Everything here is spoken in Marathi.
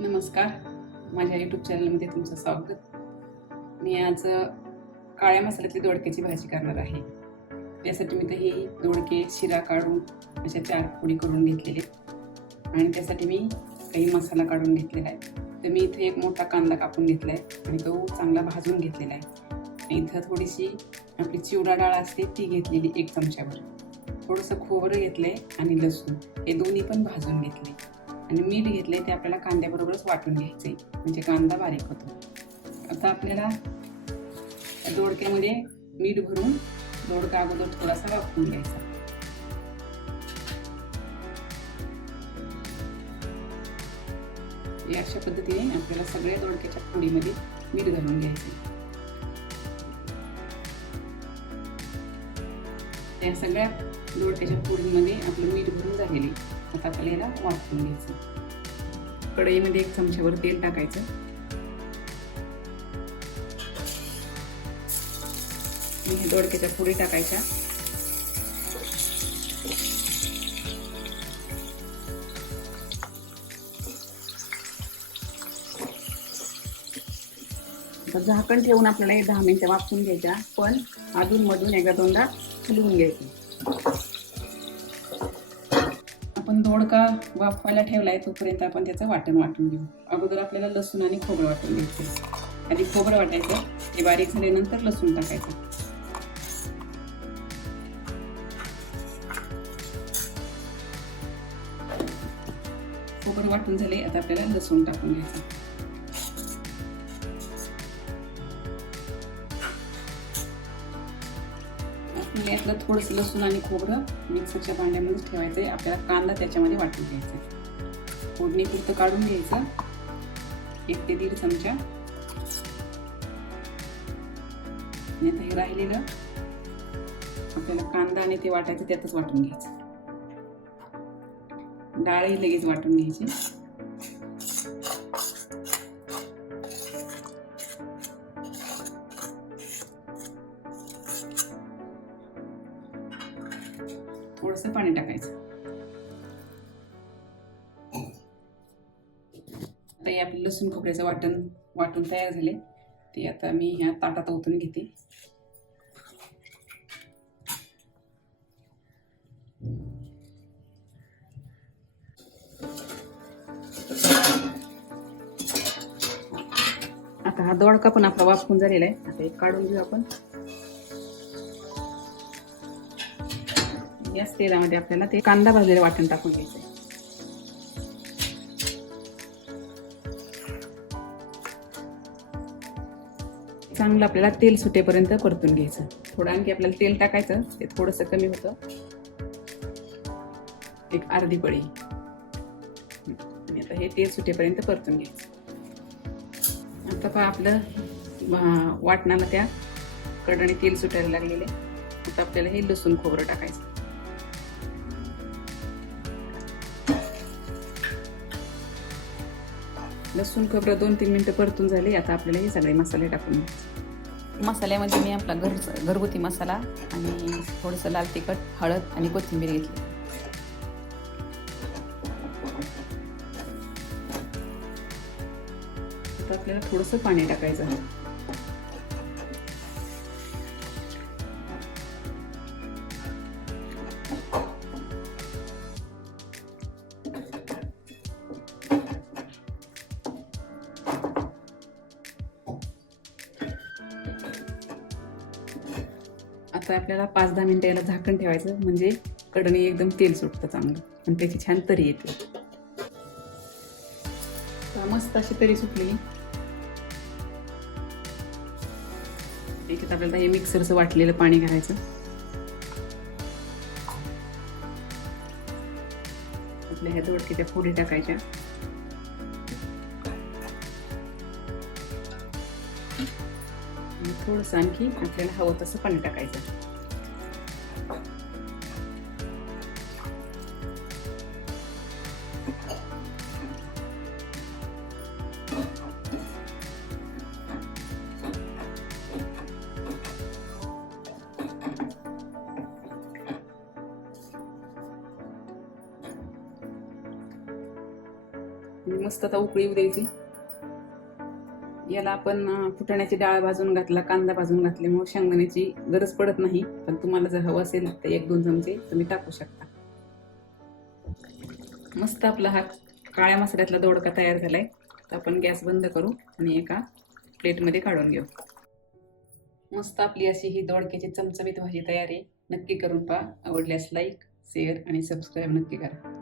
नमस्कार. माझ्या यूट्यूब चॅनलमध्ये तुमचं स्वागत. मी आज काळ्या मसाल्यातली दोडक्याची भाजी करणार आहे. त्यासाठी मी तर ही दोडके शिरा काढून अशा चार पुडी करून घेतलेले. आणि त्यासाठी मी काही मसाला काढून घेतलेला आहे. तर मी इथे एक मोठा कांदा कापून घेतला आहे आणि तो चांगला भाजून घेतलेला आहे. आणि इथं थोडीशी आपली चिवडा डाळ असते ती घेतलेली एक चमच्यावर. थोडंसं खोबरं घेतलं आहे आणि लसूण हे दोन्ही पण भाजून घेतले आणि मीठ घेतले ते आपल्याला कांद्याबरोबरच वाटून घ्यायचे म्हणजे कांदा बारीक होतो. आता आपल्याला दोडक्यामध्ये मीठ भरून दोडका अगोदर थोडासा वापरून घ्यायचा. या अशा पद्धतीने आपल्याला सगळ्या दोडक्याच्या फोडीमध्ये मीठ घालून घ्यायचे या सगळ्या दोडक्याच्या फोडीमध्ये आपलं मीठ भरून झालेले. आता आपल्याला याला वाटून घ्यायचं. कढईमध्ये एक चमच्यावर तेल टाकायचं. हे दोडक्याच्या पुढे टाकायच्या. झाकण ठेवून आपल्याला हे दहा मिनिटं वापरून घ्यायच्या पण अधून मधून एकदा दोनदा फुलवून घ्यायचं. आपण दोडका वाफवायला ठेवलाय तोपर्यंत आपण त्याचं वाटण वाटून घेऊ. अगोदर आपल्याला लसूण आणि खोबरं वाटून घ्यायचं आधी खोबरं वाटायचं ते बारीक झाल्यानंतर लसूण टाकायचं. खोबरं वाटून झाले आता आपल्याला लसूण टाकून घ्यायचं. आपण यातलं थोडंसं लसूण आणि खोबरं मिक्सरच्या भांड्यामध्ये ठेवायचं आहे आपल्याला कांदा त्याच्यामध्ये वाटून घ्यायचा आहे फोडणी पुरतं काढून घ्यायचं. एक ते दीड चमचा. आणि आता हे राहिलेलं आपल्याला कांदा आणि ते वाटायचं त्यातच वाटून घ्यायचं. डाळही लगेच वाटून घ्यायची. थोडस पाणी टाकायचं. आता हे आपलं लसूण खोबऱ्याचं वाटण वाटून तयार झाले. ते आता मी ह्या ताटात ओतून घेते. आता हा दोडका पण आपला वाफून झालेला आहे. आता एक काढून घेऊ आपण. याच तेलामध्ये आपल्याला ते कांदा भाजलेलं वाटण टाकून घ्यायचं आहे चांगलं आपल्याला तेल सुटेपर्यंत परतून घ्यायचं. थोडं आणखी आपल्याला तेल टाकायचं ते थोडंसं कमी होतं. एक अर्धी पळी. आणि आता हे तेल सुटेपर्यंत परतून घ्यायचं. आता पहा आपलं वाटणाला त्या कडणी तेल सुटायला लागलेले आता आपल्याला हे लसूण खोबरं टाकायचं. लसूण खोबरं दोन तीन मिनटं परतून झाले. आता आपल्याला हे सगळे मसाले टाकून घ्यायचे. मसाल्यामध्ये मी आपला घर घरगुती मसाला आणि थोडंसं लाल तिखट हळद आणि कोथिंबीर घेतली. आपल्याला थोडंसं पाणी टाकायचं आता आपल्याला पाच दहा मिनिटं याला झाकण ठेवायचं म्हणजे कडणी एकदम तेल सुटतं चांगलं. आणि त्याची छान तरी येते. मस्त अशी तरी सुटलेली. याच्यात आपल्याला हे मिक्सरचं वाटलेलं पाणी घालायचं. आपल्या ह्या दोडकीच्या पुढे टाकायच्या. आणि थोडंसं आणखी आपल्याला हवं तसं पाणी टाकायचं. मस्त आता उकळी येऊ द्यायची. याला आपण फुटण्याची फुटाण्याची डाळ भाजून घातला कांदा भाजून घातल्यामुळे शेंगदाण्याची गरज पडत नाही पण तुम्हाला जर हवं असेल तर एक दोन चमचे तुम्ही टाकू शकता. मस्त आपला हा काळ्या मसाल्यातला दोडका तयार झालाय. तर आपण गॅस बंद करू आणि एका प्लेटमध्ये काढून घेऊ. मस्त आपली अशी ही दोडक्याची चमचमीत भाजी तयार आहे. नक्की करून पहा. आवडल्यास लाईक शेअर आणि सबस्क्राईब नक्की करा.